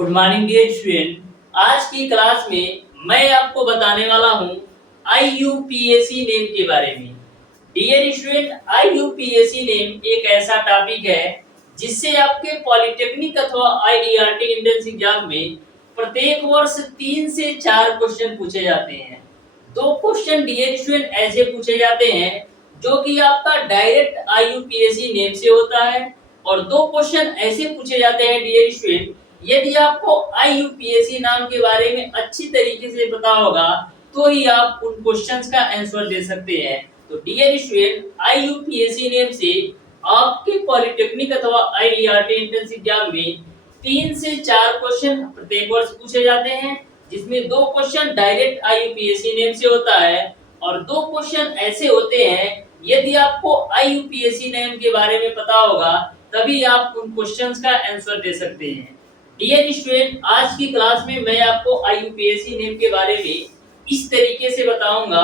Good morning dear student. आज की class में मैं आपको बताने वाला हूं आईयूपीएसी नेम के बारे में। डियर स्टूडेंट, आईयूपीएसी नेम एक ऐसा टॉपिक है जिससे आपके पॉलिटेक्निक अथवा आईईआरटी एंट्रेंस एग्जाम में प्रत्येक वर्ष 3 से 4 क्वेश्चन पूछे जाते हैं। 2 क्वेश्चन डियर स्टूडेंट ऐसे पूछे जाते हैं जो कि आपका डायरेक्ट आईयूपीएसी नेम से होता है और 2 क्वेश्चन ऐसे पूछे जाते हैं डियर स्टूडेंट, यदि आपको आईयूपीएसी नाम के बारे में अच्छी तरीके से पता होगा तो ही आप उन क्वेश्चंस का आंसर दे सकते हैं। तो डियर स्टूडेंट, आईयूपीएसी नेम से आपके पॉलिटेक्निक अथवा आईईआरटी एंट्रेंस एग्जाम में 3 से 4 क्वेश्चन प्रत्येक वर्ष पूछे जाते हैं, जिसमें 2 क्वेश्चन डायरेक्ट आईयूपीएसी नेम से होता है और 2 क्वेश्चन ऐसे होते हैं यदि आपको आईयूपीएसी नेम के बारे में पता होगा तभी आप उन क्वेश्चंस का आंसर दे सकते हैं। डियर स्टूडेंट, आज की क्लास में मैं आपको आईयूपीएसी नेम के बारे में इस तरीके से बताऊंगा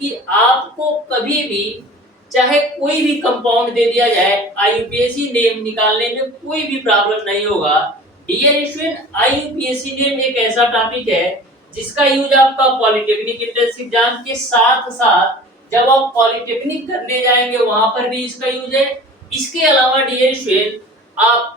कि आपको कभी भी चाहे कोई भी कंपाउंड दे दिया जाए, आईयूपीएसी नेम निकालने में कोई भी प्रॉब्लम नहीं होगा। डियर स्टूडेंट, आईयूपीएसी नेम एक ऐसा टॉपिक है जिसका यूज आपका पॉलिटेक्निक एंट्रेंस एग्जाम के साथ साथ जब आप पॉलिटेक्निक करने जाएंगे वहां पर भी इसका यूज है। इसके अलावा डियर स्टूडेंट, आप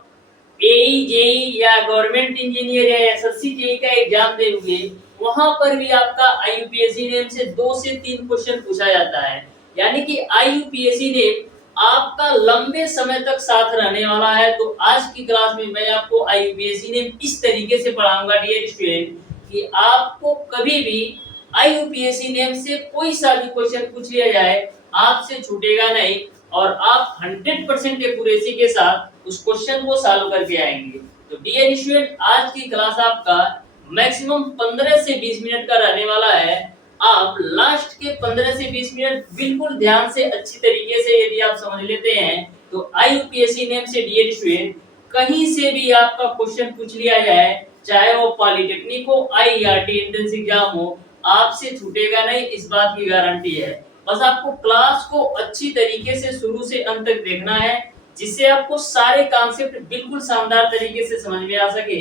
एई जेई या गवर्नमेंट इंजीनियर या एसएससी जेई का एग्जाम देंगे वहां पर भी आपका आईयूपीएसी नेम से 2 से 3 क्वेश्चन पूछा जाता है। यानी कि आईयूपीएसी नेम आपका लंबे समय तक साथ रहने वाला है। तो आज की क्लास में मैं आपको आईयूपीएसी नेम इस तरीके से पढ़ाऊंगा डियर स्टूडेंट कि आपको कभी भी आईयूपीएसी नेम से कोई सा भी क्वेश्चन पूछ लिया जाए आपसे छूटेगा नहीं और आप 100% एक्यूरेसी के साथ उस क्वेश्चन को सॉल्व करके आएंगे। तो डियर स्टूडेंट, आज की क्लास आपका मैक्सिमम 15 से 20 मिनट का रहने वाला है। आप लास्ट के 15 से 20 मिनट बिल्कुल ध्यान से अच्छी तरीके से यदि आप समझ लेते हैं तो आईयूपीएसी नेम से डियर स्टूडेंट कहीं से भी आपका क्वेश्चन पूछ लिया जाए, चाहे वो पॉलिटेक्निक हो, आईईआरटी एंट्रेंस एग्जाम हो, आपसे छूटेगा नहीं, इस बात की गारंटी है। बस आपको क्लास को अच्छी तरीके से शुरू से अंत तक देखना है जिससे आपको सारे कॉन्सेप्ट बिल्कुल शानदार तरीके से समझ में आ सके।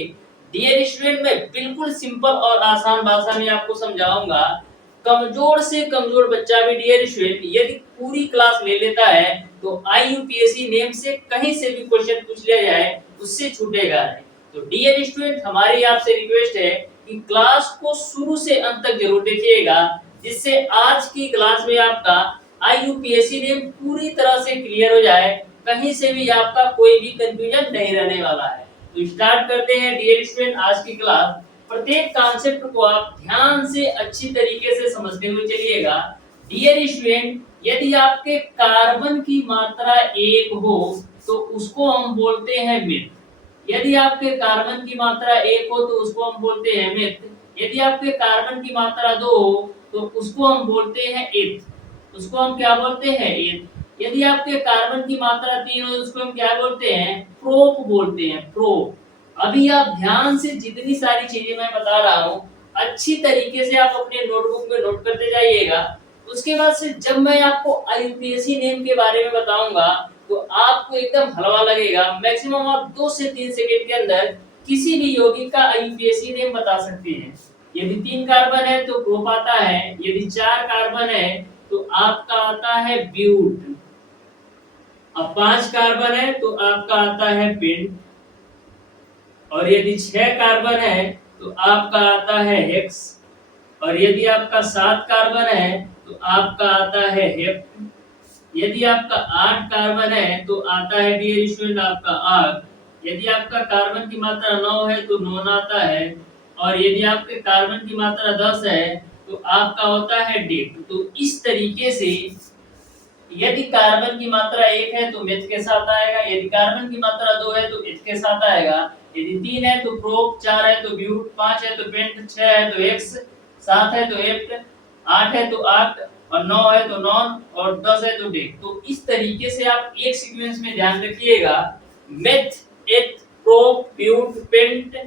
डियर स्टूडेंट, मैं बिल्कुल सिंपल और आसान भाषा में आपको समझाऊंगा। कमजोर से कमजोर बच्चा भी डियर स्टूडेंट यदि पूरी क्लास ले लेता है तो आईयूपीएसी नेम से कहीं से भी क्वेश्चन पूछ लिया जाए उससे छूटेगा नहीं। तो डियर स्टूडेंट, हमारी आपसे रिक्वेस्ट है कि क्लास को शुरू से अंत तक जरूर देखिएगा जिससे आज की क्लास में आपका आईयूपीएसी नेम पूरी तरह से क्लियर हो जाए, कहीं से भी आपका कोई भी कंफ्यूजन नहीं रहने वाला है। तो स्टार्ट करते हैं डियर स्टूडेंट आज की क्लास। प्रत्येक कॉन्सेप्ट को आप ध्यान से अच्छी तरीके से समझते हुए चलिएगा। डियर स्टूडेंट, यदि आपके कार्बन की मात्रा 1 हो तो उसको हम बोलते हैं मिथ। यदि आपके कार्बन की मात्रा 1 हो तो उसको हम बोलते हैं मिथ। यदि आपके कार्बन की मात्रा 2 हो तो उसको हम बोलते हैं एथ। उसको हम क्या बोलते हैं? एथ। यदि आपके कार्बन की मात्रा 3 हो तो उसको हम क्या बोलते हैं? प्रोप बोलते हैं, प्रोप। अभी आप ध्यान से जितनी सारी चीजें मैं बता रहा हूँ अच्छी तरीके से आप अपने नोटबुक में नोट करते जाइएगा। उसके बाद से जब मैं आपको आईयूपीएसी नेम के बारे में बताऊंगा तो आपको एकदम हलवा लगेगा। मैक्सिमम आप 2 से 3 सेकंड के अंदर किसी भी यौगिक का आईयूपीएसी नेम बता सकते हैं। यदि 3 कार्बन है तो प्रोप आता है, यदि 4 कार्बन है तो आपका आता है ब्यूट, अब 5 कार्बन है तो आपका आता है पेंट, और यदि 6 कार्बन है तो आपका आता है हेक्स, और यदि आपका 7 कार्बन है तो आपका आता है हेप्ट, यदि आपका 8 कार्बन है तो आता है डियर स्टूडेंट आपका आर्क, यदि आपका कार्बन की मात्रा 9 है तो नॉन आता है, और यदि आपके कार्बन की मात्रा 10 है तो आपका होता है डेट। तो इस तरीके से यदि कार्बन की मात्रा 1 है तो मेथ के साथ आएगा, यदि कार्बन की मात्रा 2 है तो एथ के साथ आएगा, यदि 3 है तो प्रोप, 4 है तो ब्यूट, 5 है तो पेंट, 6 है तो हेक्स, 7 है तो हेप्ट, 8 है तो आर्क, और 9 है तो नॉन, और 10 है तो डेट। तो इस तरीके से आप एक सीक्वेंस में ध्यान रखिएगा, meth, eth, prop, but, pent,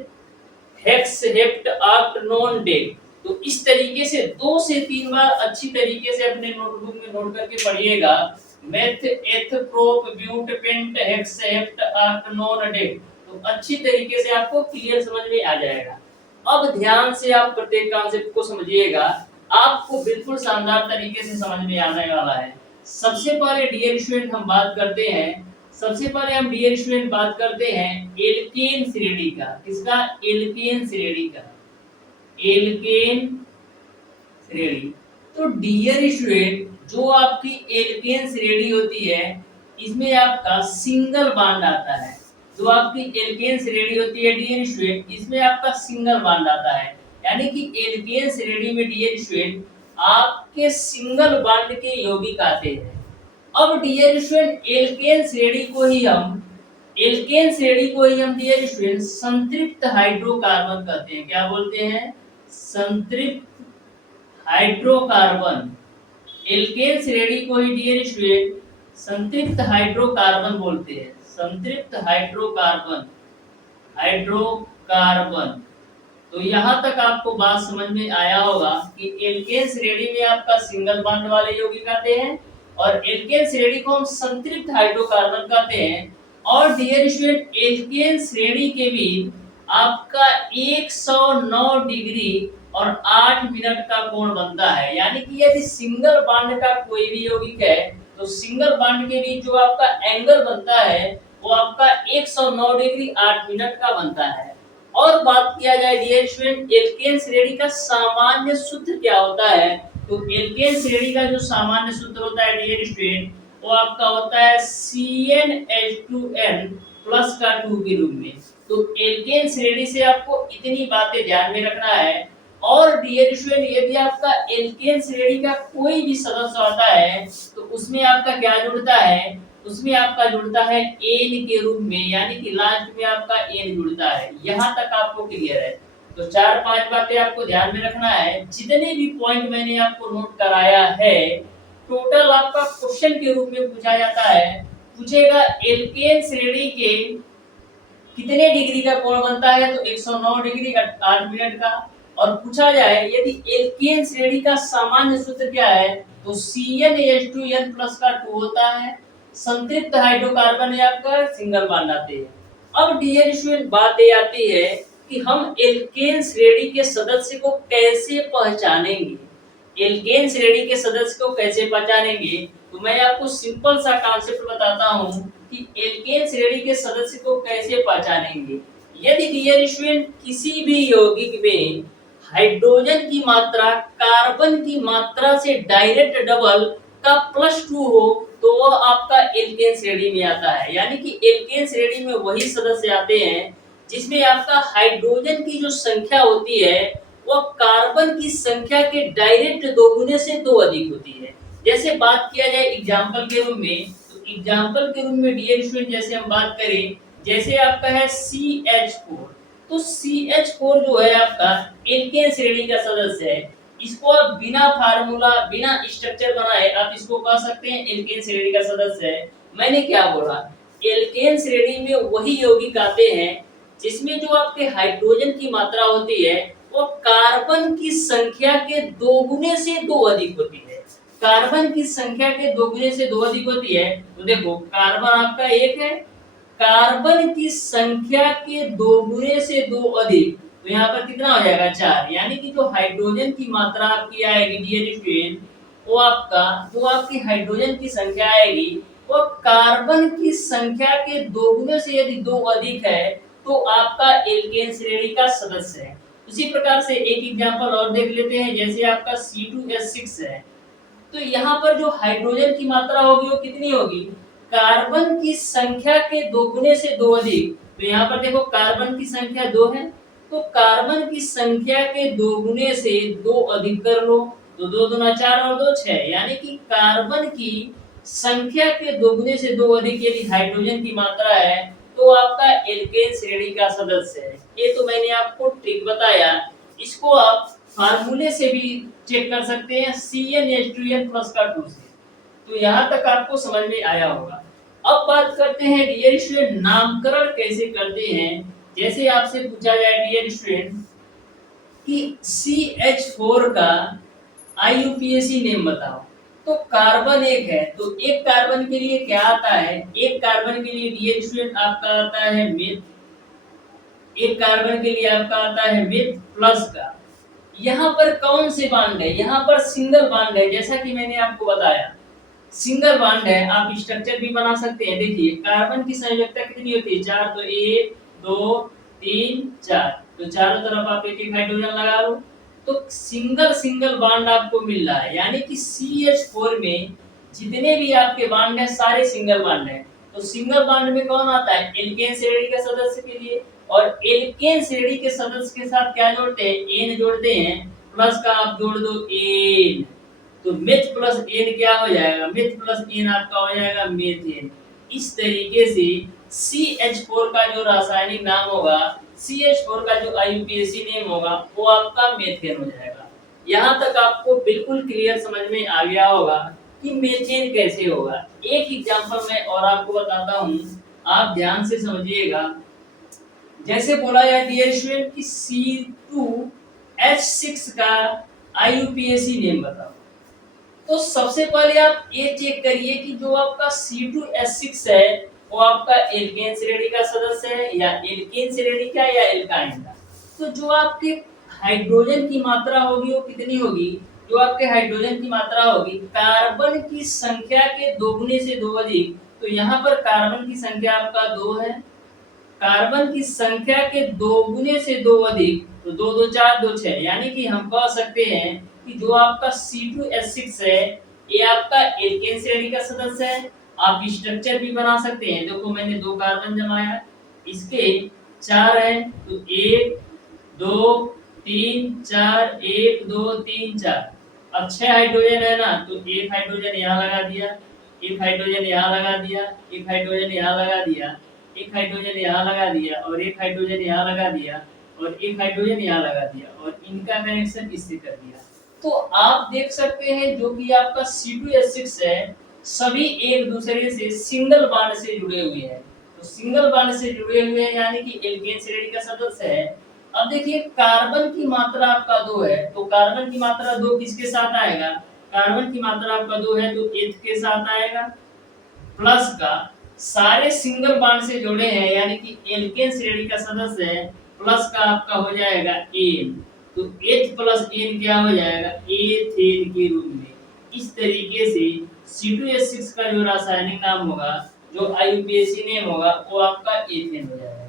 hex, hept, आर्क, नॉन, डेट। तो इस तरीके से 2 से 3 बार अच्छी तरीके से अपने नोटबुक में नोट करके पढ़िएगा। Meth, eth, prop, but, pent, hex, hept, आर्क, नॉन, डेट। तो अच्छी तरीके से आपको क्लियर समझ में आ जाएगा। अब ध्यान से आप प्रत्येक कॉन्सेप्ट को समझिएगा, आपको बिल्कुल शानदार तरीके से समझ में आने वाला है। सबसे पहले डियर स्टूडेंट हम बात करते हैं, सबसे पहले हम डियर स्टूडेंट बात करते हैं एल्केन श्रेणी का। किसका? एल्केन श्रेणी का। एल्केन श्रेणी। तो डियर स्टूडेंट, जो आपकी एल्केन श्रेणी होती है, इसमें आपका सिंगल बॉन्ड आता है। जो आपकी एल्केन श्रेणी होती है डियर स्टूडेंट, इसमें आपका सिंगल बॉन्ड आता है। यानी कि एल्केन श्रेणी में डियर स्टूडेंट आपके सिंगल बॉन्ड के यौगिक आते हैं। अब डियर स्टूडेंट एल्केन श्रेणी को ही हम डियर स्टूडेंट संतृप्त हाइड्रोकार्बन कहते हैं। क्या बोलते हैं? संतृप्त हाइड्रोकार्बन। एल्केन श्रेणी को ही डियर स्टूडेंट संतृप्त हाइड्रोकार्बन बोलते हैं। संतृप्त हाइड्रोकार्बन। तो यहाँ तक आपको बात समझ में आया होगा कि एल्केन श्रेणी में आपका सिंगल बॉन्ड वाले यौगिक आते हैं और एल्केन श्रेणी को हम संतृप्त हाइड्रोकार्बन कहते हैं। और डियर स्टूडेंट एल्केन श्रेणी के भी आपका 109 डिग्री और 8 मिनट का कोण बनता है। यानी कि यदि सिंगल बॉन्ड का कोई भी यौगिक है तो सिंगल बॉन्ड के बीच जो आपका एंगल बनता है वो आपका 109 डिग्री 8 मिनट का बनता है। और बात किया जाए डियर स्टूडेंट एल्केन श्रेणी का सामान्य सूत्र क्या होता है, तो एल्केन श्रेणी का जो सामान्य सूत्र होता है डियर स्टूडेंट, वो आपका होता है CnH2n प्लस का 2 के रूप में। तो एल्केन श्रेणी से आपको इतनी बातें ध्यान में रखना है। और डियर स्टूडेंट यदि आपका एल्केन श्रेणी का कोई भी सदस्य होता है तो उसमें आपका क्या जुड़ता है, उसमें आपका जुड़ता है एन के रूप में, यानी कि लास्ट में आपका एन जुड़ता है। यहाँ तक आपको क्लियर है? तो 4-5 बातें आपको ध्यान में रखना है। जितने भी पॉइंट मैंने आपको नोट कराया है टोटल आपका क्वेश्चन के रूप में पूछा जाता है। पूछेगा एल्केन श्रेणी के कितने डिग्री का कोण बनता है, तो 109 डिग्री 8 मिनट का। और पूछा जाए यदि एल्केन श्रेणी का सामान्य सूत्र क्या है, तो CnH2n प्लस का 2 होता है। संतृप्त हाइड्रोकार्बन है आपका सिंगल बॉन्ड आते हैं। अब डियर स्टूडेंट बात ये आती है कि हम एल्केन श्रेणी के सदस्य को कैसे पहचानेंगे। एल्केन श्रेणी के सदस्य को कैसे पहचानेंगे, तो मैं आपको सिंपल सा कॉन्सेप्ट बताता हूं कि एल्केन श्रेणी के सदस्य को कैसे पहचानेंगे। यदि डियर स्टूडेंट किसी भी यौगिक में हाइड्रोजन की मात्रा कार्बन की मात्रा से डायरेक्ट डबल का +2 हो तो वह आपका एल्केन श्रेणी में आता है। यानी कि एल्केन श्रेणी में वही सदस्य आते हैं जिसमें आपका हाइड्रोजन की जो संख्या होती है वह कार्बन की संख्या के डायरेक्ट दोगुने से 2 अधिक होती है। जैसे बात किया जाए एग्जांपल के रूप में, तो एग्जांपल के रूप में डियर स्टूडेंट जैसे हम बात करें, जैसे आपका है CH4, तो CH4 जो है आपका एल्केन श्रेणी का सदस्य है। इसको आप बिना फार्मूला बिना स्ट्रक्चर बनाए आप इसको कह सकते हैं एल्केन श्रेणी का सदस्य है। मैंने क्या बोला, एल्केन श्रेणी में वही यौगिक आते हैं जिसमें जो आपके हाइड्रोजन की मात्रा होती है वो कार्बन की संख्या के दोगुने से 2 अधिक होती है। कार्बन की संख्या के दोगुने से 2 अधिक होती है। तो देखो कार्बन आपका 1 है, कार्बन की संख्या के दोगुने से 2 अधिक, तो यहाँ पर कितना हो जाएगा 4। यानी कि जो हाइड्रोजन की मात्रा आपकी आएगी डियर स्टूडेंट, वो आपका जो आपकी हाइड्रोजन की संख्या आएगी वो कार्बन की संख्या के दोगुने से यदि 2 अधिक है तो आपका एल्केन श्रेणी का सदस्य है। उसी प्रकार से एक एग्जांपल और देख लेते हैं, जैसे आपका C2H6 है, तो यहाँ पर जो हाइड्रोजन की मात्रा होगी वो कितनी होगी, कार्बन की संख्या के दोगुने से 2 अधिक। तो यहाँ पर देखो कार्बन की संख्या 2 है, तो कार्बन की संख्या के दोगुने से 2 अधिक कर लो, तो 2 दूना 4 और 2 6, यानी कि कार्बन की संख्या के दोगुने से 2 अधिक यदि हाइड्रोजन की मात्रा है तो आपका एल्केन श्रेणी का सदस्य है। ये तो मैंने आपको ट्रिक बताया, इसको आप फार्मूले से भी चेक कर सकते हैं CnH2n प्लस का 2 से। तो यहाँ तक आपको समझ में आया होगा। अब बात करते हैं डियर स्टूडेंट नामकरण कैसे करते हैं। जैसे आपसे पूछा जाए डियर स्टूडेंट कि CH4 का IUPAC नेम बताओ, तो कार्बन 1 है, तो एक कार्बन के लिए क्या आता है, एक कार्बन के लिए डियर स्टूडेंट आपका आता है मेथ, एक कार्बन के लिए आपका आता है विथ प्लस का। यहाँ पर कौन से बॉन्ड है, यहाँ पर सिंगल बॉन्ड है, जैसा कि मैंने आपको बताया सिंगल बॉन्ड है। आप स्ट्रक्चर भी बना सकते हैं। देखिए कार्बन की संयोजकता कितनी होती है, 4, तो 1 2 3 4, तो चारों तरफ आप एक एक हाइड्रोजन लगा लो, तो सिंगल सिंगल बॉन्ड आपको मिल रहा है, यानी कि CH4 में जितने भी आपके बॉन्ड हैं सारे सिंगल बॉन्ड हैं। तो सिंगल बॉन्ड में कौन आता है, एल्केन श्रेणी के सदस्य के लिए, और एल्केन श्रेणी के सदस्य के साथ क्या जोड़ते हैं, एन जोड़ते हैं, प्लस का आप जोड़ दो एन, तो मेथ प्लस एन क्या हो जाएगा, मेथ प्लस एन आपका हो जाएगा मेथेन। इस तरीके से CH4 का जो रासायनिक नाम होगा, CH4 का जो IUPAC नेम होगा वो आपका मेथेन हो जाएगा। यहाँ तक आपको बिल्कुल क्लियर समझ में आ गया होगा कि मेथेन कैसे होगा। एक एग्जांपल मैं और आपको बताता हूँ, आप ध्यान से समझिएगा। जैसे बोला जाए डियर स्टूडेंट कि C2H6 का IUPAC नेम बताओ, तो सबसे पहले आप ये चेक करिए कि जो आपका C2H6 है वो आपका एल्केन श्रेणी का सदस्य है या एल्केन श्रेणी का या एल्काइन का। तो जो आपके हाइड्रोजन की मात्रा होगी वो कितनी होगी, जो आपके हाइड्रोजन की मात्रा होगी कार्बन की संख्या के दोगुने से 2 अधिक। तो यहाँ पर कार्बन की संख्या आपका 2 है, कार्बन की संख्या के दोगुने से 2 अधिक, तो 2 2 4 2 6, यानी कि हम कह सकते हैं कि जो आपका C2H6 है ये आपका एल्केन श्रेणी का सदस्य है। आप स्ट्रक्चर भी बना सकते हैं। देखो मैंने 2 कार्बन जमाया, इसके 4 है, तो 1 2 3 4, 1 2 3 4। अब 6 हाइड्रोजन है ना, तो एक हाइड्रोजन यहाँ लगा दिया, एक हाइड्रोजन यहाँ लगा दिया, एक हाइड्रोजन यहाँ लगा दिया, एक हाइड्रोजन यहाँ लगा दिया, और एक हाइड्रोजन यहाँ लगा दिया, और एक हाइड्रोजन यहाँ लगा दिया, और इनका कनेक्शन इससे कर दिया। तो आप देख सकते हैं जो कि आपका C2H6 है सभी एक दूसरे से सिंगल बॉन्ड से जुड़े हुए हैं। तो सिंगल बॉन्ड से जुड़े हुए हैं यानी कि एल्केन श्रेणी का सदस्य है। अब देखिए कार्बन की मात्रा आपका 2 है, तो कार्बन की मात्रा 2 किसके साथ आएगा, कार्बन की मात्रा आपका 2 है तो एथ के साथ आएगा, प्लस का सारे सिंगल बॉन्ड से जुड़े हैं यानी कि एल्केन श्रेणी का सदस्य है, प्लस का आपका हो जाएगा एन, तो एथ प्लस एन क्या हो जाएगा, एथेन के रूप में। इस तरीके से C2H6 का जो रासायनिक नाम होगा, जो IUPAC नेम होगा वो आपका एथेन हो जाएगा।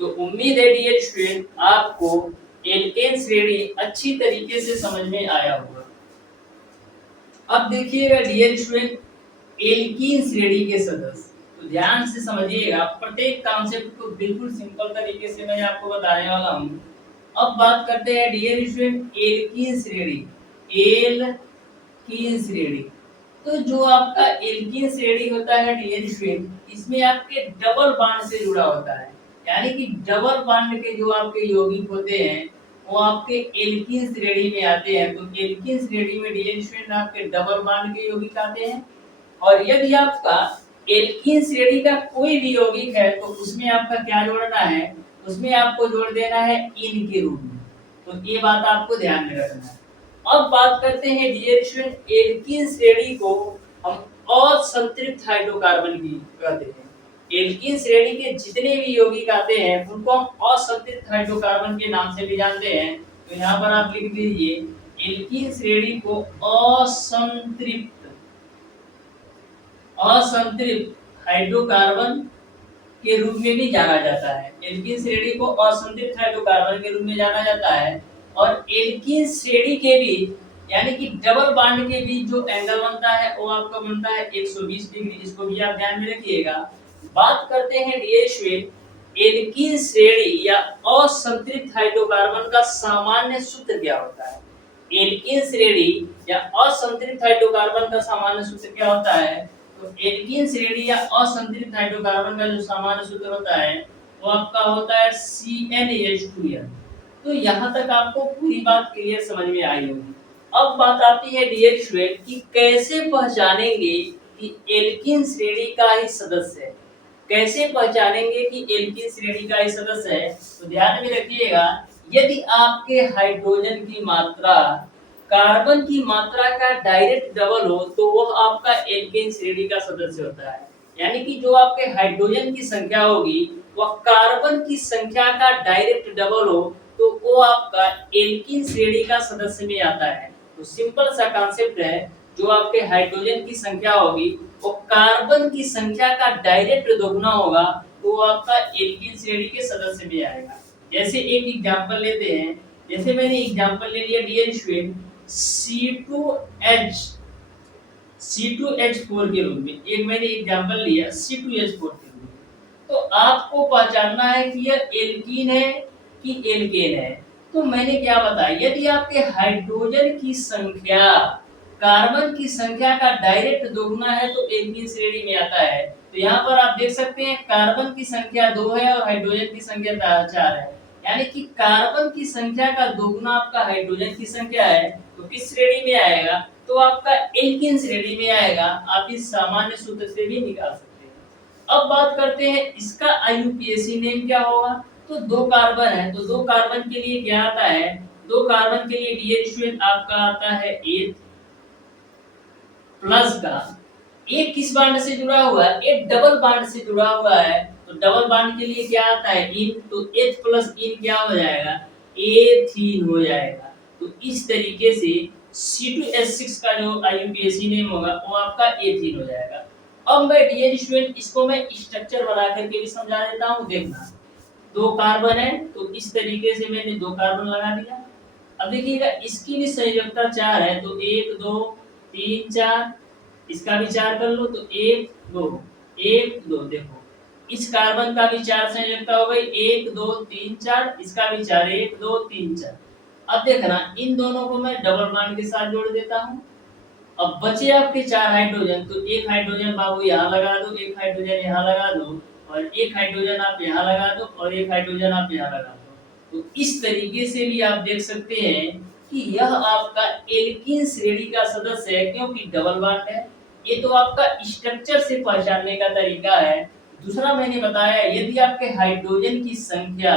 तो उम्मीद है डियर स्टूडेंट आपको एल्केन श्रेणी अच्छी तरीके से समझ में आया होगा। अब देखिएगा डियर स्टूडेंट एल्कीन श्रेणी के सदस्य, तो ध्यान से समझिएगा, प्रत्येक कॉन्सेप्ट को बिल्कुल सिंपल तरीके से मैं आपको बताने वाला हूँ। अब बात करते हैं डियर स्टूडेंट एल्कीन श्रेणी, एल्कीन श्रेणी। तो जो आपका एल्कीन श्रेणी होता है डियर स्टूडेंट, इसमें आपके डबल बॉन्ड से जुड़ा होता है, यानी कि डबल बॉन्ड के जो आपके यौगिक होते हैं वो आपके एल्कीन श्रेणी में आते हैं। तो एल्कीन श्रेणी में डियर स्टूडेंट आपके डबल बॉन्ड के यौगिक आते हैं। और यदि आपका एल्कीन श्रेणी का कोई भी यौगिक है तो उसमें आपका क्या जोड़ना है, उसमें आपको जोड़ देना है इन के रूप में। तो ये बात आपको ध्यान में रखना है। अब बात करते हैं डियर स्टूडेंट एल्कीन श्रेणी को हम असंतृप्त हाइड्रोकार्बन की कहते हैं। एल्कीन श्रेणी के जितने भी यौगिक आते हैं उनको हम असंतृप्त हाइड्रोकार्बन के नाम से भी जानते हैं। तो यहाँ पर आप लिख दीजिए एल्कीन श्रेणी को असंतृप्त हाइड्रोकार्बन के रूप में भी जाना जाता है। एल्कीन श्रेणी को असंतृप्त हाइड्रोकार्बन के रूप में जाना जाता है। और एल्कीन श्रेणी के बीच यानी कि डबल बॉन्ड के बीच जो एंगल बनता है वो आपका बनता है 120 डिग्री। इसको भी आप ध्यान में रखिएगा। बात करते हैं डियर स्टूडेंट एल्कीन श्रेणी या असंतृप्त हाइड्रोकार्बन का सामान्य सूत्र क्या होता है। एल्कीन श्रेणी या असंतृप्त हाइड्रोकार्बन का सामान्य सूत्र क्या होता है, तो एल्कीन श्रेणी या असंतृप्त हाइड्रोकार्बन का जो सामान्य सूत्र होता है वो आपका होता है CnH2n। तो यहाँ तक आपको पूरी बात क्लियर समझ में आई होगी। अब बात आती है डियर स्टूडेंट कि कैसे पहचानेंगे कि एल्कीन श्रेणी का ही सदस्य है। कैसे पहचानेंगे कि एल्कीन श्रेणी का ही सदस्य है, तो ध्यान में रखिएगा यदि आपके हाइड्रोजन की मात्रा कार्बन की मात्रा का डायरेक्ट डबल हो तो वह आपका एल्केन श्रेणी का सदस्य होता है। यानी कि जो आपके हाइड्रोजन की संख्या होगी वह कार्बन की संख्या का डायरेक्ट डबल हो तो वो आपका एल्कीन श्रेणी का सदस्य में आता है। तो सिंपल सा कॉन्सेप्ट है, जो आपके हाइड्रोजन की संख्या होगी वो कार्बन की संख्या का डायरेक्ट दोगुना होगा तो वो आपका एल्कीन श्रेणी के सदस्य में आएगा। जैसे एक एग्जांपल लेते हैं, जैसे मैंने एग्जांपल ले लिया डियर स्टूडेंट C2H4 के रूप में, एक मैंने एग्जांपल लिया C2H4 के रूप में। तो आपको पहचानना है कि यह एल्कीन है कि एल्केन है। तो मैंने क्या बताया, यदि आपके हाइड्रोजन की संख्या कार्बन की संख्या का डायरेक्ट दोगुना है तो एल्कीन श्रेणी में आता है। तो यहाँ पर आप देख सकते हैं कार्बन की संख्या 2 है और हाइड्रोजन की संख्या 4 है, यानी कि कार्बन की संख्या का दोगुना आपका हाइड्रोजन की संख्या है, तो किस श्रेणी में आएगा, तो आपका एल्कीन श्रेणी में आएगा। आप इस सामान्य सूत्र से भी निकाल सकते हैं। अब बात करते हैं इसका IUPAC नेम क्या होगा। तो 2 कार्बन है, तो 2 कार्बन के लिए क्या आता है, 2 कार्बन के लिए डियर स्टूडेंट आपका आता है एथ प्लस का एक किस बांड से जुड़ा हुआ है, एक डबल बांड से जुड़ा हुआ है। तो डबल बांड के लिए क्या आता है इन, तो H प्लस इन क्या हो जाएगा, एथीन हो जाएगा। तो इस तरीके से C2H6 का जो IUPAC नेम होगा वो आपका एथीन हो जाएगा। अब मैं डियर स्टूडेंट इसको मैं स्ट्रक्चर बना करके भी समझा देता हूँ। देखना 2 कार्बन है तो इस तरीके से मैंने 2 कार्बन लगा दिया। अब देखिएगा इसकी भी संयोजकता 4 है, तो 1 2 3 4, इसका भी 4 कर लो तो 1 2 1 2। देखो इस कार्बन का भी 4 संयोजकता हो गई, 1 2 3 4, इसका भी 4 1 2 3 4। अब देखना इन दोनों को मैं डबल बॉन्ड के साथ जोड़ देता हूँ। अब बचे आपके 4 हाइड्रोजन, तो एक हाइड्रोजन बाबू यहाँ लगा दो, एक हाइड्रोजन यहाँ लगा दो, और एक हाइड्रोजन आप यहाँ लगा दो, और एक हाइड्रोजन आप यहाँ लगा दो। तो इस तरीके से भी आप देख सकते हैं कि यह आपका एल्कीन श्रेणी का सदस्य है, क्योंकि डबल बॉन्ड है। ये तो आपका स्ट्रक्चर से पहचानने का तरीका है। दूसरा मैंने बताया यदि आपके हाइड्रोजन की संख्या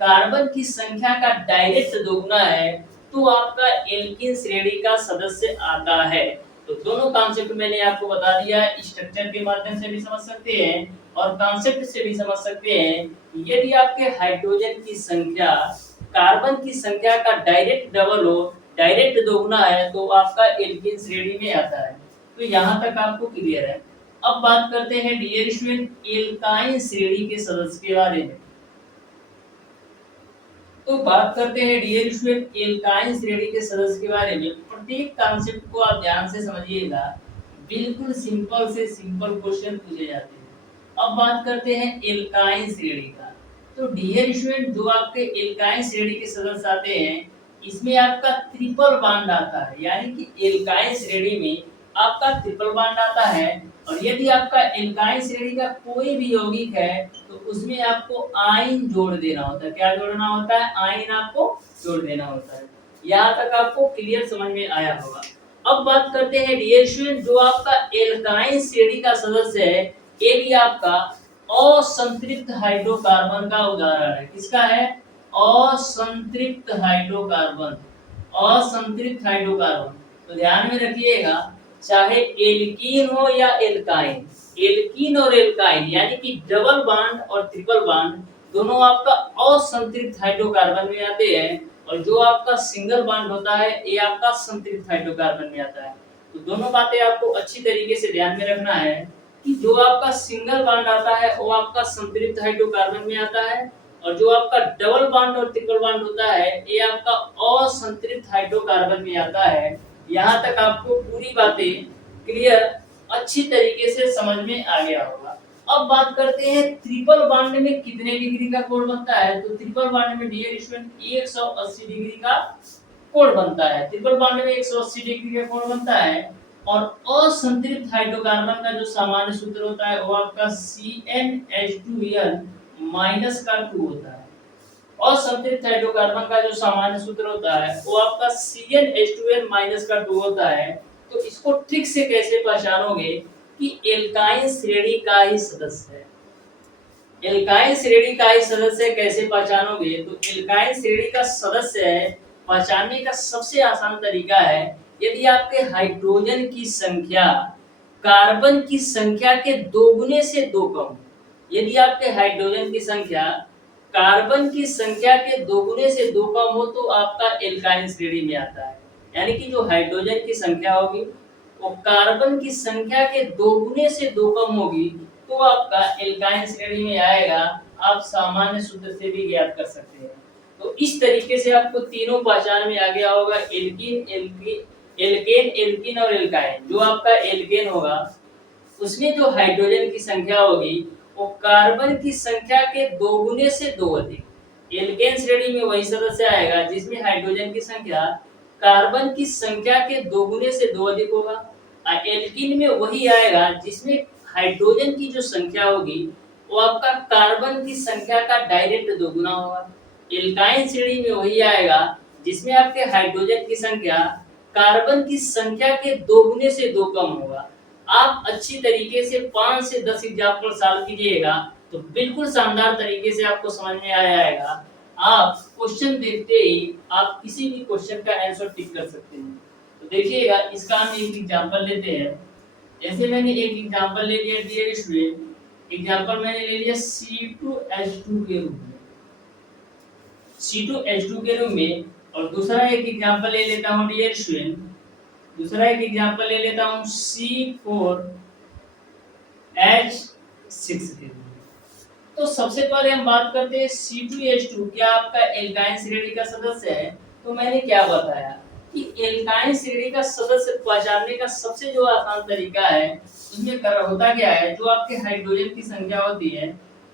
कार्बन की संख्या का डायरेक्ट दोगुना है तो आपका एल्कीन श्रेणी का सदस्य आता है। तो दोनों कॉन्सेप्ट मैंने आपको बता दिया है, स्ट्रक्चर के माध्यम से भी समझ सकते हैं और कॉन्सेप्ट से भी समझ सकते हैं। यदि आपके हाइड्रोजन की संख्या कार्बन की संख्या का डायरेक्ट डबल हो, डायरेक्ट दोगुना है, तो आपका एल्कीन श्रेणी में आता है। तो यहाँ तक आपको क्लियर है। अब बात करते हैं डियर स्टूडेंट एल्काइन श्रेणी के सदस्य के बारे में। तो बात करते हैं डियर स्टूडेंट एल्काइन श्रेणी के सदस्य के बारे में। प्रत्येक कॉन्सेप्ट को आप ध्यान से समझिएगा, बिल्कुल सिंपल से सिंपल क्वेश्चन पूछे जाते हैं। अब बात करते हैं एल्काइन श्रेणी का। तो डियर स्टूडेंट जो आपके एल्काइन श्रेणी के सदस्य आते हैं इसमें आपका ट्रिपल बॉन्ड आता है, यानी कि एल्काइन श्रेणी में आपका ट्रिपल बॉन्ड आता है। और यदि आपका एल्काइन श्रेणी का कोई भी यौगिक है तो उसमें आपको आयन जोड़ देना होता है। क्या जोड़ना होता है, आयन आपको जोड़ देना होता है। यहाँ तक आपको क्लियर समझ में आया होगा। अब बात करते हैं डियर स्टूडेंट जो आपका एल्काइन श्रेणी का सदस्य है ये भी आपका असंतृप्त हाइड्रोकार्बन का उदाहरण है। किसका है, असंतृप्त हाइड्रोकार्बन, असंतृप्त हाइड्रोकार्बन। तो ध्यान में रखिएगा चाहे एल्कीन हो या एल्काइन, एल्कीन और एल्काइन यानी कि डबल बॉन्ड और ट्रिपल बॉन्ड दोनों आपका असंतृप्त हाइड्रोकार्बन में आते हैं, और जो आपका सिंगल बॉन्ड होता है ये आपका संतृप्त हाइड्रोकार्बन में आता है। तो दोनों बातें आपको अच्छी तरीके से ध्यान में रखना है कि जो आपका सिंगल बॉन्ड आता है वो आपका संतृप्त हाइड्रोकार्बन में आता है, और जो आपका डबल बॉन्ड और ट्रिपल बॉन्ड होता है ये आपका असंतृप्त हाइड्रोकार्बन में आता है। यहाँ तक आपको पूरी बातें क्लियर अच्छी तरीके से समझ में आ गया होगा। अब बात करते हैं ट्रिपल बॉन्ड में कितने डिग्री का कोण बनता है। तो ट्रिपल बॉन्ड में डियर स्टूडेंट 180 डिग्री का कोण बनता है। ट्रिपल बॉन्ड में 180 डिग्री का कोण बनता है। और असंतृप्त हाइड्रोकार्बन का जो सामान्य सूत्र होता है वो आपका CnH2n माइनस का 2 होता है। असंतृप्त हाइड्रोकार्बन का जो सामान्य सूत्र होता है वो आपका CnH2n माइनस का 2 होता है। तो इसको ट्रिक से कैसे पहचानोगे कि एल्काइन श्रेणी का ही सदस्य है। एल्काइन श्रेणी का ही सदस्य कैसे पहचानोगे, तो एल्काइन श्रेणी का सदस्य है पहचानने का सबसे आसान तरीका है यदि आपके हाइड्रोजन की संख्या कार्बन की संख्या के दोगुने से 2 कम। यदि आपके हाइड्रोजन की संख्या कार्बन की संख्या के दोगुने से 2 कम हो तो आपका एल्काइन श्रेणी में आता है। यानी कि जो हाइड्रोजन की संख्या होगी वो कार्बन की संख्या के दोगुने से 2 कम होगी तो आपका एल्काइन श्रेणी में आएगा। आप सामान्य सूत्र से भी ज्ञात कर सकते हैं। तो इस तरीके से आपको तीनों पहचान में आ गया होगा, एल्केन, एल्कीन और एल्काइन। जो आपका एल्केन होगा उसमें जो हाइड्रोजन की संख्या होगी वो कार्बन की संख्या के दोगुने से 2 अधिक। एल्केन श्रेणी में वही सदस्य आएगा जिसमें हाइड्रोजन की संख्या कार्बन की संख्या के दोगुने से 2 अधिक होगा। एल्कीन में वही आएगा जिसमें हाइड्रोजन की जो संख्या होगी वो आपका कार्बन की संख्या का डायरेक्ट दोगुना होगा। एल्काइन श्रेणी में वही आएगा जिसमें आपके हाइड्रोजन की संख्या कार्बन की संख्या के दोगुने से 2 कम होगा। आप अच्छी तरीके से 5 से 10 एग्जाम्पल सॉल्व कीजिएगा तो बिल्कुल शानदार तरीके से आपको समझ में आ जाएगा। आप क्वेश्चन देखते ही आप किसी भी क्वेश्चन का आंसर टिक कर सकते हैं। तो देखिएगा, इसका हम एक एग्जाम्पल लेते हैं। जैसे मैंने एक एग्जाम्पल ले लिया डियर स्टूडेंट, एग्जाम्पल मैंने ले लिया C2H2 के रूप में, C2H2 के रूप में। और दूसरा एक एग्जाम्पल ले लेता हूँ डियर स्टूडेंट, दूसरा एक एग्जाम्पल ले लेता हूँ C4H6 के रूप में। तो सबसे पहले हम बात करते हैं C2H2 क्या आपका एल्काइन श्रेणी का सदस्य है। तो मैंने क्या बताया कि एल्काइन श्रेणी का सदस्य पहचानने का सबसे जो आसान तरीका है उसमें होता क्या है, जो आपके हाइड्रोजन की संख्या होती है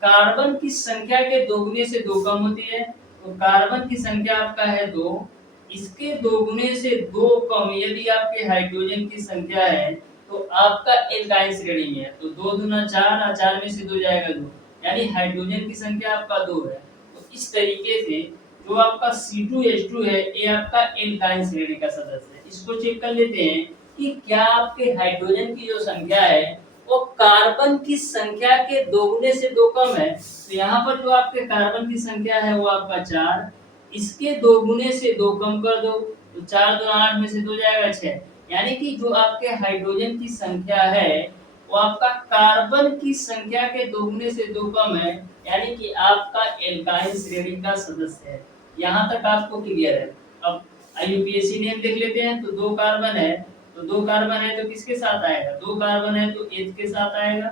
कार्बन की संख्या के दोगुने से 2 कम होती है। तो कार्बन की संख्या आपका है 2, इसके दोगुने से 2 कम यदि आपके हाइड्रोजन की संख्या है तो आपका एल्काइन श्रेणी में है। तो 2 दूना 4 और 4 में से 2 जाएगा 2, यानी हाइड्रोजन की संख्या आपका 2 है। तो इस तरीके से जो आपका C2H2 है ये आपका एल्काइन श्रेणी का सदस्य है। इसको चेक कर लेते हैं कि क्या आपके हाइड्रोजन की जो संख्या है वो कार्बन की संख्या के दोगुने से 2 कम है। तो यहाँ पर जो आपके कार्बन की संख्या है वो आपका 4, इसके दोगुने से 2 कम कर दो तो 4 2 8 में से 2 जाएगा 6, यानी कि जो आपके हाइड्रोजन की संख्या है वो आपका कार्बन की संख्या के दोगुने से 2 कम है, यानी कि आपका एल्काइन श्रेणी का सदस्य है। यहाँ तक आपको क्लियर है। अब IUPAC नेम देख लेते हैं। तो 2 कार्बन है, तो 2 कार्बन है तो किसके साथ आएगा, 2 कार्बन है तो H के साथ आएगा।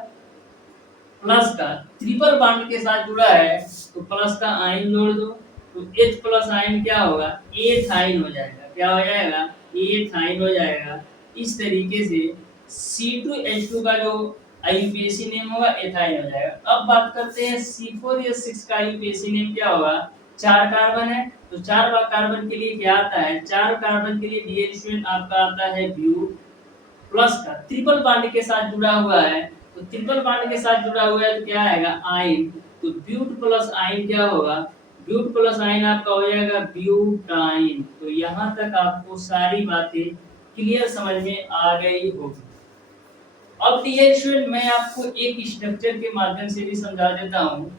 प्लस का ट्रिपल बॉन्ड के साथ जुड़ा है तो प्लस का आयन जोड़ दो तो H प्लस आयन क्या होगा, एथाइन हो जाएगा। क्या हो जाएगा, एथाइन हो जाएगा। इस तरीके से C2H2 का जो IUPAC नेम होगा एथाइन हो जाएगा। अब बात करते हैं C4H6 का IUPAC नेम क्या होगा। 4 कार्बन है तो 4 कार्बन के लिए क्या आता है, 4 कार्बन के लिए डियर स्टूडेंट आपका आता है ब्यूट। प्लस का ट्रिपल बॉन्ड के साथ जुड़ा हुआ है तो ट्रिपल बॉन्ड के साथ जुड़ा हुआ है तो क्या आएगा, आयन। तो ब्यूट प्लस आयन क्या होगा, ब्यूट प्लस आयन आपका हो जाएगा ब्यूटाइन। तो यहाँ तक आपको सारी बातें क्लियर समझ में आ गई होगी। अब डियर स्टूडेंट मैं आपको एक स्ट्रक्चर के माध्यम से भी समझा देता हूँ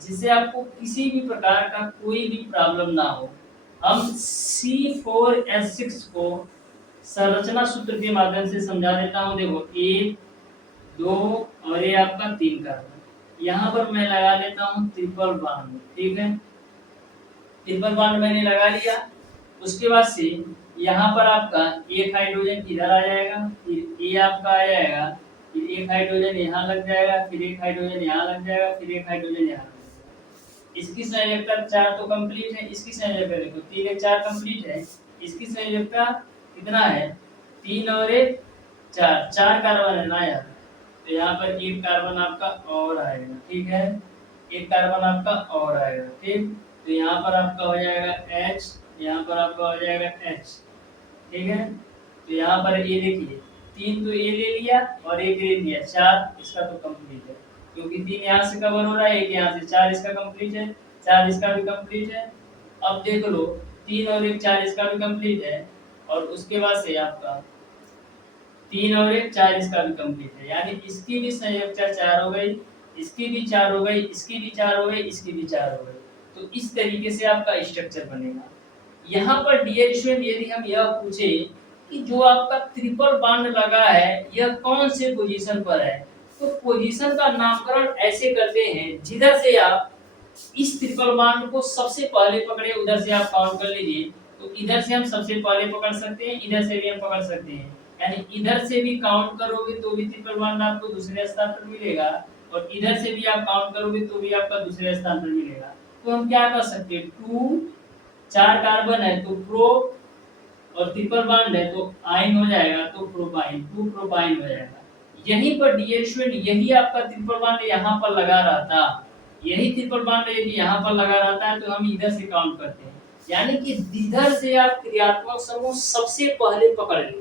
जिससे आपको किसी भी प्रकार का कोई भी प्रॉब्लम ना हो। हम C4H6 को संरचना सूत्र के माध्यम से समझा देता हूँ। देखो 1 2 और ये आपका 3 कार्बन, यहाँ पर मैं लगा लेता हूँ ट्रिपल बॉन्ड। ठीक है, ट्रिपल बॉन्ड मैंने लगा लिया। उसके बाद से यहाँ पर आपका एक हाइड्रोजन इधर आ जाएगा, फिर ये आपका आ जाएगा, फिर एक हाइड्रोजन यहाँ लग जाएगा, फिर एक हाइड्रोजन यहाँ लग जाएगा, फिर एक हाइड्रोजन यहाँ। इसकी संयोजकता 4 तो कंप्लीट है, इसकी संयोजकता देखो 3 1 4 कंप्लीट है। इसकी संयोजकता कितना है, 3 और 1 4, 4 कार्बन है ना यार। तो यहाँ पर एक कार्बन आपका और आएगा। ठीक है, एक कार्बन आपका और आएगा। ठीक, तो यहाँ पर आपका हो जाएगा H, यहाँ पर आपका हो जाएगा H। ठीक है, तो यहाँ पर ये देखिए 3 तो ये ले लिया और एक ले लिया, 4 इसका तो कंप्लीट है क्योंकि 3 यहाँ से कवर हो रहा है, एक यहाँ से, 4 इसका कंप्लीट है, 4 इसका भी कंप्लीट है। अब देख लो 3 और 1 4 इसका भी कंप्लीट है और उसके बाद से आपका 3 और 1 4 इसका भी कंप्लीट है, यानी इसकी भी संयोजकता 4 हो गई, इसकी भी 4 हो गई, इसकी भी 4 हो गई, इसकी भी 4 हो गई। तो इस तरीके से आपका स्ट्रक्चर बनेगा। यहाँ पर डियर स्टूडेंट यदि हम यह पूछे कि जो आपका ट्रिपल बॉन्ड लगा है यह कौन से पोजीशन पर है। तो पोजीशन का नामकरण ऐसे करते हैं, जिधर से आप इस ट्रिपल बॉन्ड को सबसे पहले पकड़े उधर से आप काउंट कर लीजिए। तो इधर से हम सबसे पहले पकड़ सकते हैं, इधर से भी हम पकड़ सकते हैं, यानी इधर से भी काउंट करोगे तो भी ट्रिपल बॉन्ड आपको दूसरे स्थान पर मिलेगा, और इधर से भी आप काउंट करोगे तो भी आपका दूसरे स्थान पर मिलेगा। तो हम क्या कर सकते हैं, 2 4 कार्बन है तो प्रो, और ट्रिपल बॉन्ड है तो आइन हो जाएगा, तो प्रोपाइन, 2 प्रोपाइन हो जाएगा। यहीं पर डियर स्टूडेंट, यही आपका ट्रिपल बॉन्ड यहाँ पर लगा रहा था, यही ट्रिपल बॉन्ड यदि यहाँ पर लगा रहता है तो हम इधर से काउंट करते हैं, यानी कि जिधर से आप क्रियात्मक समूह सबसे पहले पकड़ ले,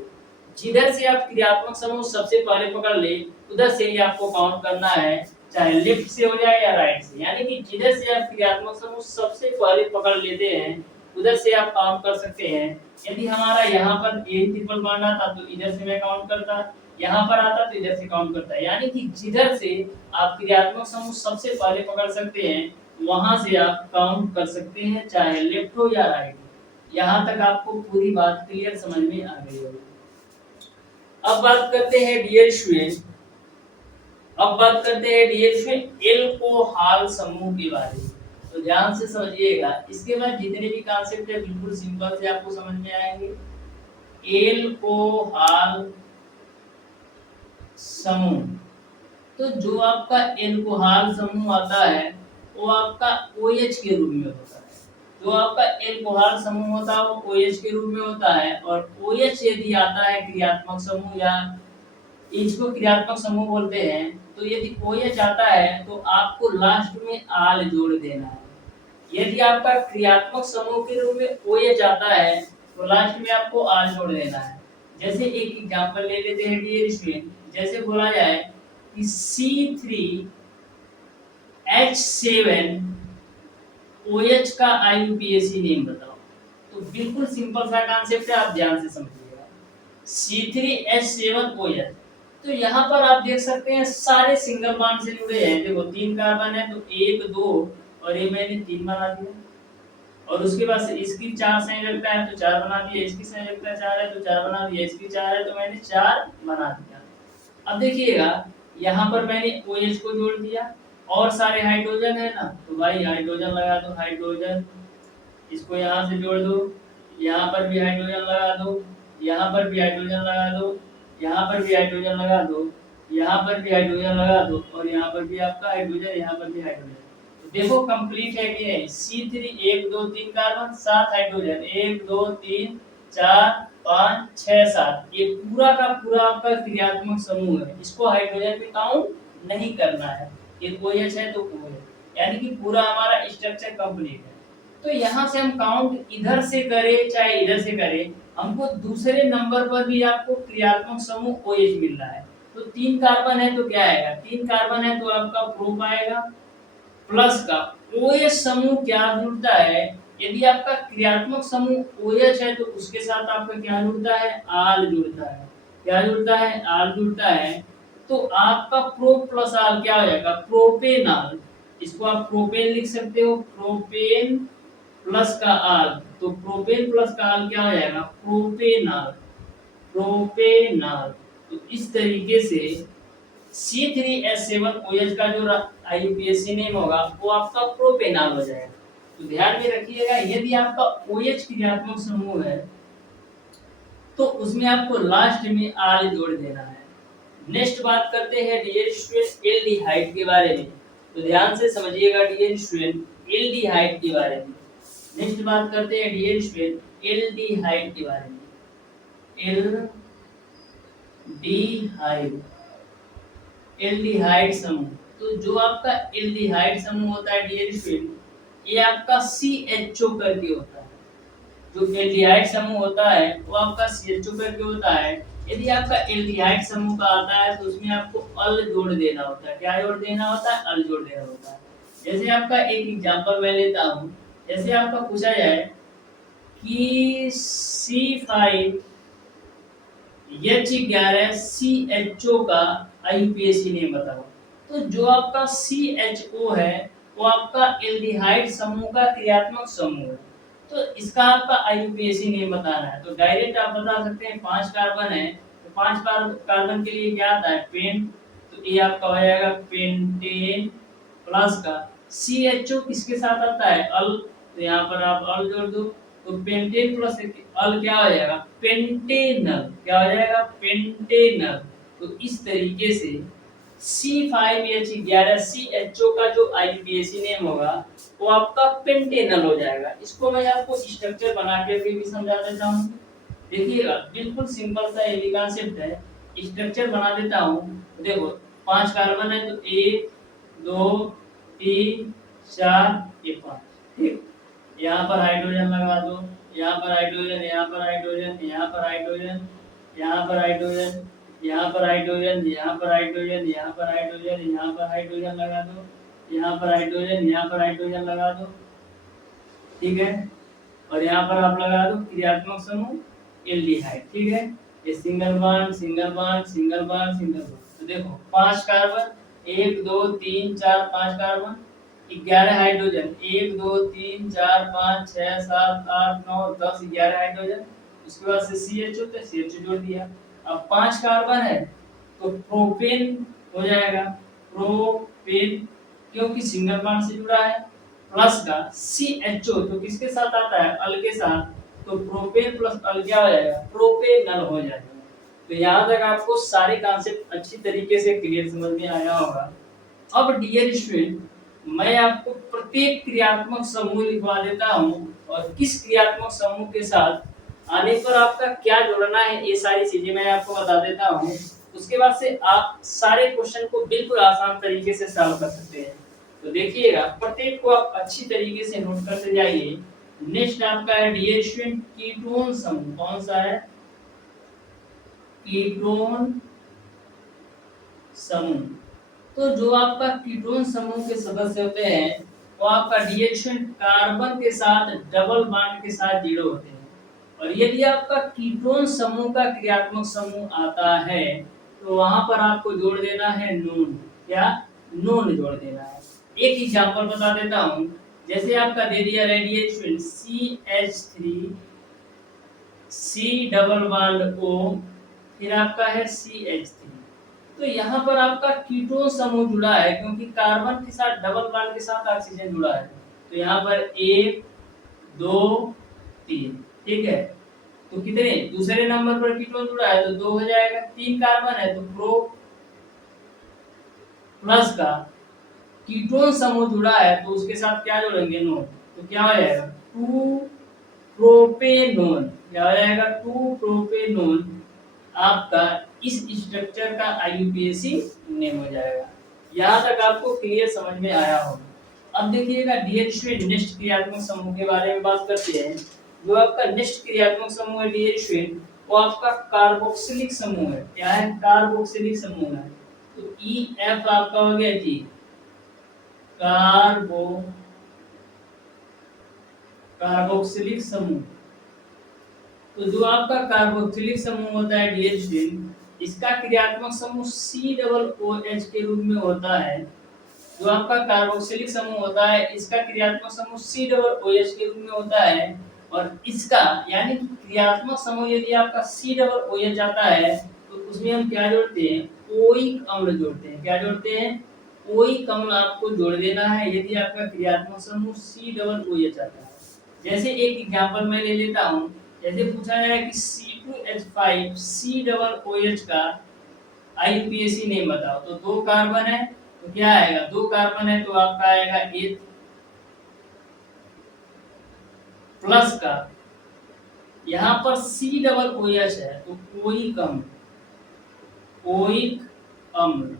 जिधर से आप क्रियात्मक समूह सबसे पहले पकड़ ले उधर से ही आपको काउंट करना है, चाहे लेफ्ट से हो जाए या राइट से। यानी कि जिधर से आप क्रियात्मक समूह सबसे पहले पकड़ लेते हैं उधर से आप काउंट कर सकते हैं। यदि हमारा यहाँ पर ए ट्रिपल बॉन्ड आता तो इधर से मैं काउंट करता, यहाँ पर आता तो इधर से काउंट करता है, यानी कि जिधर से आप क्रियात्मक समूह सबसे पहले पकड़ सकते हैं वहां से आप काउंट कर सकते हैं, चाहे लेफ्ट हो या राइट हो। यहाँ तक आपको पूरी बात क्लियर समझ में आ गई होगी। अब बात करते हैं डियर स्टूडेंट, एल्कोहल समूह के बारे में। तो ध्यान से समझिएगा, इसके बाद जितने भी कॉन्सेप्ट है बिल्कुल सिंपल से आपको समझ में आएंगे। एल्कोहल समूह, तो जो आपका एल्कोहल समूह आता है वो आपका OH के रूप में होता है। जो आपका एल्कोहल समूह होता है वो OH के रूप में होता है, और OH यदि आता है क्रियात्मक समूह, या इसको क्रियात्मक समूह बोलते हैं, तो यदि OH आता है तो आपको लास्ट में आल जोड़ देना है। यदि आपका क्रियात्मक समूह के रूप में OH आता है तो लास्ट में आपको आल जोड़ देना है। जैसे एक एग्जांपल ले लेते हैं डियर स्टूडेंट, जैसे बोला जाए कि C3H7 OH का IUPAC नेम बताओ। तो बिल्कुल सिंपल सा कॉन्सेप्ट है, आप ध्यान से समझिएगा। C3H7 OH, तो यहाँ पर आप देख सकते हैं सारे सिंगल बॉन्ड से जुड़े हैं। देखो 3 कार्बन है तो 1 2 और ये मैंने 3 बना दिया, और उसके बाद से इसकी 4 संयोजकता है तो 4 बना दिया, इसकी संयोजकता 4 है तो 4 बना दिया, इसकी 4 है तो मैंने 4 बना दिया। अब देखिएगा यहाँ पर मैंने OH को जोड़ दिया, और सारे हाइड्रोजन है ना, तो भाई हाइड्रोजन लगा दो, हाइड्रोजन इसको यहाँ से जोड़ दो, यहाँ पर भी हाइड्रोजन लगा दो, यहाँ पर भी हाइड्रोजन लगा दो, यहाँ पर भी हाइड्रोजन लगा दो, यहाँ पर भी हाइड्रोजन लगा दो, और यहाँ पर भी आपका हाइड्रोजन, यहाँ पर भी हाइड्रोजन। तो देखो कंप्लीट है कि नहीं। C3 1 2 3 कार्बन 7 हाइड्रोजन, 1 2 3 4 5 6 7, ये पूरा का पूरा आपका क्रियात्मक समूह है। इसको हाइड्रोजन में काउंट नहीं करना है, ये OH है तो OH, यानी कि पूरा हमारा स्ट्रक्चर कंप्लीट है। तो यहाँ से हम काउंट इधर से करें चाहे इधर से करें, हमको दूसरे नंबर पर भी आपको क्रियात्मक समूह OH मिल रहा है। तो 3 कार्बन है तो क्या आएगा, 3 कार्बन है तो आपका प्रोप आएगा, प्लस का OH समूह क्या जुड़ता है, यदि आपका क्रियात्मक समूह OH है तो उसके साथ आपका क्या जुड़ता है, आल जुड़ता है। क्या जुड़ता है, आल जुड़ता है। तो आपका प्रोप प्लस आल क्या हो जाएगा, प्रोपेनॉल। इसको आप प्रोपेन लिख सकते हो, प्रोपेन प्लस का आल, तो प्रोपेन प्लस का आल क्या हो जाएगा, प्रोपेनॉल, प्रोपेनॉल। तो इस तरीके से C3H7 OH का जो IUPAC नेम होगा वो आपका प्रोपेनॉल हो जाएगा। तो ध्यान में रखिएगा, यदि आपका OH क्रियात्मक समूह है तो उसमें आपको लास्ट में आल जोड़ देना है। नेक्स्ट बात करते हैं डियर स्टूडेंट एल्डिहाइड के बारे में। तो ध्यान से समझिएगा डियर स्टूडेंट एल्डिहाइड के बारे में। नेक्स्ट बात करते हैं डियर स्टूडेंट एल्डिहाइड के बारे में। एल्डिहाइड समूह, तो जो आपका एल्डिहाइड समूह होता है डियर स्टूडेंट, ये आपका CHO करके होता है। जो एल्डिहाइड समूह होता है वो आपका CHO करके होता है। यदि आपका एल्डिहाइड समूह का आता है तो उसमें आपको अल जोड़ देना होता है। क्या जोड़ देना होता है, अल जोड़ देना होता है। जैसे आपका एक एग्जांपल मैं लेता हूँ, जैसे आपका पूछा जाए कि C5H11 CHO का IUPAC नेम बताओ। तो जो आपका CHO है वो आपका एल्डिहाइड समूह का क्रियात्मक समूह है। तो इसका आपका आईयूपीएसी नेम बताना है। तो डायरेक्ट आप बता सकते हैं 5 कार्बन है, तो 5 कार्बन के लिए क्या आता है, पेंट। तो ये आपका हो जाएगा पेंटेन प्लस का CHO किसके साथ आता है, अल। तो यहाँ पर आप अल जोड़ दो, तो पेंटेन प्लस अल क्या हो जाएगा, पेंटेनल। क्या हो जाएगा, पेंटेनल। तो इस तरीके से C5H11 CHO का जो आईयूपीएसी नेम होगा वो आपका पेंटेनल हो जाएगा। इसको मैं आपको स्ट्रक्चर बना के भी समझा देता हूँ। देखिएगा बिल्कुल सिंपल सा ये कॉन्सेप्ट है, स्ट्रक्चर बना देता हूँ। देखो 5 कार्बन है, तो 1 2 3 4 ये 5, ठीक। यहाँ पर हाइड्रोजन लगा दो, यहाँ पर हाइड्रोजन, यहाँ पर हाइड्रोजन, यहाँ पर हाइड्रोजन, यहाँ पर हाइड्रोजन, यहाँ पर हाइड्रोजन, यहाँ पर हाइड्रोजन, यहाँ पर हाइड्रोजन, यहाँ पर हाइड्रोजन लगा दो, यहाँ पर हाइड्रोजन, यहाँ पर हाइड्रोजन लगा दो, ठीक है। और यहाँ पर आप लगा दो क्रियात्मक समूह एल्डिहाइड, ठीक है। ये single bond single bond single bond single bond. तो देखो 5 कार्बन, 1 2 3 4 5 कार्बन, 11 हाइड्रोजन, 1 2 3 4 5 6 7 8 9 10 11 हाइड्रोजन। उसके बाद से CH होता है, CH जोड़ दिया। अब 5 कार्बन है तो प्रोपेन हो जाएगा, प्रोपेन, क्योंकि सिंगल बॉन्ड से जुड़ा है। प्लस का CHO तो किसके साथ आता है, अल के साथ। तो प्रोपेन प्लस अल क्या हो जाएगा, प्रोपेनल हो जाएगा। तो यहाँ तक आपको सारे कॉन्सेप्ट अच्छी तरीके से क्लियर समझ में आया होगा। अब डियर स्टूडेंट, मैं आपको प्रत्येक क्रियात्मक समूह लिखवा देता हूँ और किस क्रियात्मक समूह के साथ आने पर आपका क्या जोड़ना है, ये सारी चीजें मैं आपको बता देता हूँ। उसके बाद से आप सारे क्वेश्चन को बिल्कुल आसान तरीके से सॉल्व कर सकते हैं। तो देखिएगा प्रत्येक को आप अच्छी तरीके से नोट करते जाइए। नेक्स्ट आपका है डियर स्टूडेंट कीटोन समूह। कौन सा है, कीटोन समूह। तो जो आपका कीटोन समूह के सदस्य होते हैं वो आपका डियर स्टूडेंट कार्बन के साथ डबल बॉन्ड के साथ जुड़े होते हैं। और यदि आपका कीटोन समूह का क्रियात्मक समूह आता है तो वहां पर आपको जोड़ देना है नून। क्या, नून जोड़ देना है। एक एग्जांपल बता देता हूं, जैसे आपका दे दिया radiation CH3 C double bond O, फिर आपका है CH3। तो यहाँ पर आपका कीटोन समूह जुड़ा है क्योंकि कार्बन के साथ डबल बॉन्ड के साथ ऑक्सीजन जुड़ा है। तो यहाँ पर 1 2 3, ठीक है। तो कितने, दूसरे नंबर पर कीटोन जुड़ा है तो 2 हो जाएगा। 3 कार्बन है तो प्रो प्लस का कीटोन समूह जुड़ा है तो उसके साथ क्या जोड़ेंगे, नोन। तो क्या हो जाएगा 2 प्रोपेनोन। क्या हो जाएगा 2 प्रोपेनोन। आपका इस स्ट्रक्चर का आईयूपीएसी नेम हो जाएगा। यहाँ तक आपको क्लियर समझ में आया होगा। अब देखिएगा डियर स्टूडेंट नेक्स्ट क्रियात्मक समूह के बारे में बात करते हैं। जो आपका नेक्स्ट क्रियात्मक समूह है डियर स्टूडेंट वो आपका कार्बोक्सिलिक समूह है। क्या है, कार्बोक्सिलिक समूह है। तो EF आपका हो गया जी कार्बोक्सिलिक समूह। तो जो आपका कार्बोक्सिलिक समूह होता है डियर स्टूडेंट, इसका क्रियात्मक समूह COOH के रूप में होता है। जो आपका कार्बोक्सिलिक समूह होता है इसका क्रियात्मक समूह COOH के रूप में होता है। और इसका यानी कि क्रियात्मक समूह यदि आपका COOH आता है तो उसमें हम क्या जोड़ते हैं, ओइक अम्ल जोड़ते हैं। क्या जोड़ते हैं, ओइक अम्ल आपको जोड़ देना है यदि आपका क्रियात्मक समूह COOH आता है। जैसे एक एग्जांपल मैं ले लेता हूं, जैसे पूछा है कि C2H5 COOH का आईयूपीएसी नेम बताओ। तो 2 कार्बन है तो क्या आएगा, 2 कार्बन है तो आपका आएगा एथ प्लस का यहाँ पर COOH है तो ओइक अम्ल, ओइक अम्ल।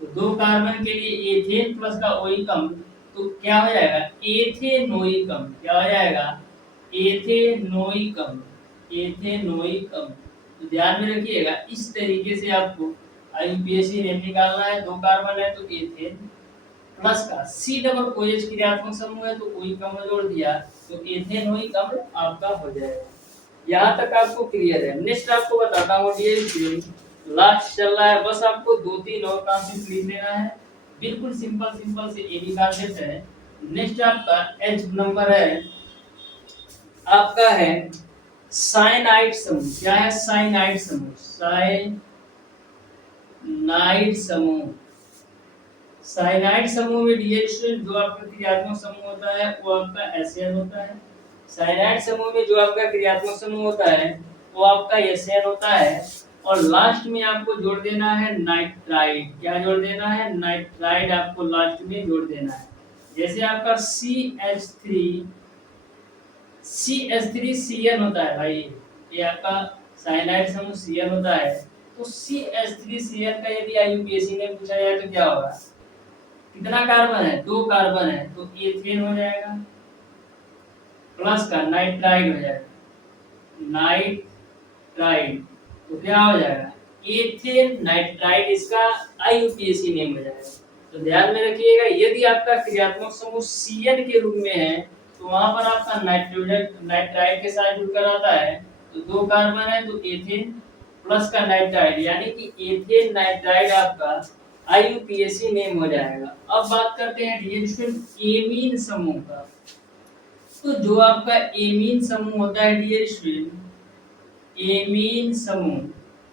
तो 2 कार्बन के लिए एथेन प्लस का ओइक अम्ल तो क्या हो जाएगा, एथेनोइक अम्ल। क्या हो जाएगा, एथेनोइक अम्ल, एथेनोइक अम्ल। तो ध्यान में रखिएगा इस तरीके से आपको आईयूपीएसी नेम निकालना है। 2 कार्बन है तो एथेन प्लस का COOH क्रियात्मक समूह है तो ओइक अम्ल जोड़ दिया तो एथेनोइक अम्ल आपका हो जाएगा। यहाँ तक आपको क्लियर है। नेक्स्ट आपको बताता हूँ डियर स्टूडेंट, लास्ट चल रहा है, बस आपको 2-3 और कॉन्सेप्ट लिख लेना है। बिल्कुल सिंपल सिंपल से ये भी कॉन्सेप्ट है। नेक्स्ट आपका H नंबर है आपका है साइनाइड समूह। क्या है? साइनाइड समूह। साइनाइड समूह। साइनाइड समूह में डियर स्टूडेंट जो आपका क्रियात्मक समूह होता है वो आपका एसएन होता है। साइनाइड समूह में जो आपका क्रियात्मक समूह होता है वो आपका एसएन होता है। और लास्ट में आपको जोड़ देना है नाइट्राइड। क्या जोड़ देना है? नाइट्राइड आपको लास्ट में जोड़ देना है। जैसे आपका CH3 होता है भाई, ये आपका साइनाइड समूह Cn होता है। तो CH3Cn का यदि आईयूपीएसी में पूछा जाए तो क्या होगा? कितना कार्बन है? 2 कार्बन है, तो एथेन हो जाएगा प्लस का नाइट्राइड हो जाएगा। नाइट्राइड तो क्या हो जाएगा? एथेन नाइट्राइड, इसका आईयूपीएसी नेम हो जाएगा। तो ध्यान में रखिएगा, यदि आपका क्रियात्मक समूह Cn के रूप में है तो वहां पर आपका नाइट्रोजन नाइट्राइड के साथ जुड़कर आता है, तो 2 कार्बन है तो एथेन प्लस का नाइट्राइड, यानी कि एथेन नाइट्राइड आपका आईयूपीएसी नेम हो जाएगा। अब बात करते हैं डियर स्टूडेंट एमीन समूह का। तो जो आपका एमीन समूह होता है डियर स्टूडेंट, एमीन समूह,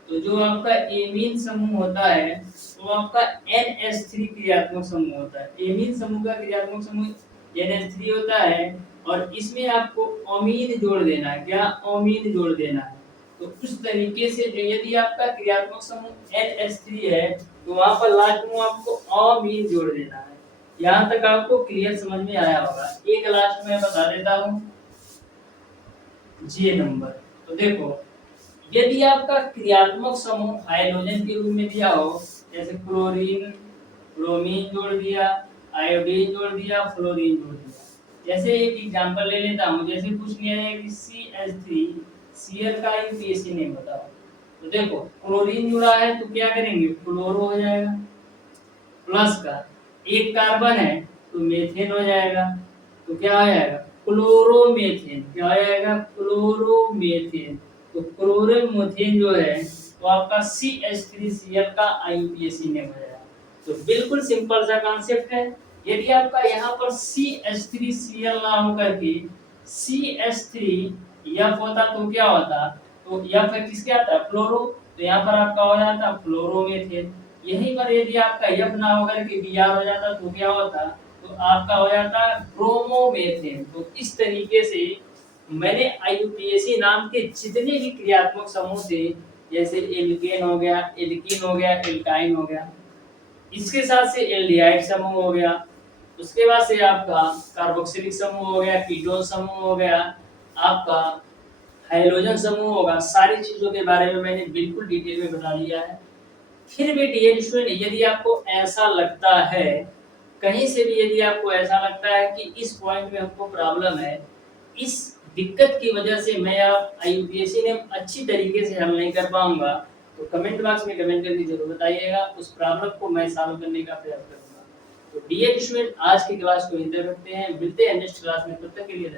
तो जो आपका एमीन समूह होता है वो आपका NH3 क्रियात्मक समूह होता है। एमीन समूह का क्रियात्मक समूह NH3 होता है और इसमें आपको अमीन जोड़ देना है। क्या? अमीन जोड़ देना है। तो उस तरीके से जो यदि आपका क्रियात्मक समूह NH3 है तो वहां पर लास्ट में आपको अमीन जोड़ देना है। यहाँ तक आपको क्लियर समझ में आया होगा। एक लास्ट में बता देता हूँ J नंबर। तो देखो, यदि आपका क्रियात्मक समूह हाइड्रोजन के रूप में दिया हो, जैसे क्लोरीन, ब्रोमीन जोड़ दिया, आयोडीन जोड़ दिया, फ्लोरीन जोड़ दिया। जैसे एक एग्जांपल ले लेता हूं, जैसे पूछ लिया है कि CH3 Cl का आईयूपीएसी नेम बताओ। तो देखो, क्लोरीन जुड़ा है तो क्या करेंगे? फ्लोरो हो जाएगा प्लस का एक कार्बन है तो मेथेन हो जाएगा। तो क्या हो जाएगा? क्लोरोमेथेन। क्या हो जाएगा? क्लोरोमेथेन। तो क्लोरोमेथेन जो है वो आपका CH3Cl का आईयूपीएसी नेम हो जाएगा। तो बिल्कुल सिंपल सा कॉन्सेप्ट है। यदि आपका यहाँ पर CH3Cl ना होकर के CH3F होता तो क्या होता? तो F किसके आता है? फ्लोरो। तो यहाँ पर आपका हो जाता फ्लोरोमेथेन। यहीं पर यदि आपका F ना होकर के Br हो जाता तो क्या होता? तो आपका हो जाता है ब्रोमोमेथेन। तो इस तरीके से मैंने आईयूपीएसी नाम के जितने भी क्रियात्मक समूह थे, जैसे एल्केन हो गया, एल्कीन हो गया, एल्काइन हो गया, इसके साथ से एल्डिहाइड समूह हो गया, उसके बाद से आपका कार्बोक्सिलिक समूह हो गया, कीटोन समूह हो गया, आपका हाइड्रोजन समूह होगा। सारी चीजों के बारे में मैंने बिल्कुल डिटेल में बता दिया है। फिर भी डियर स्टूडेंट, यदि आपको ऐसा लगता है, कहीं से भी यदि आपको ऐसा लगता है कि इस पॉइंट में हमको प्रॉब्लम है, इस दिक्कत की वजह से मैं आप आईयूपीएसी ने अच्छी तरीके से हल नहीं कर पाऊंगा, तो कमेंट बॉक्स में कमेंट करके जरूर बताइएगा। उस प्रॉब्लम को मैं सॉल्व करने का प्रयास करूंगा। तो डियर स्टूडेंट, आज की क्लास को यहीं तक रखते हैं, मिलते हैं नेक्स्ट क्लास में। तब तक के लिए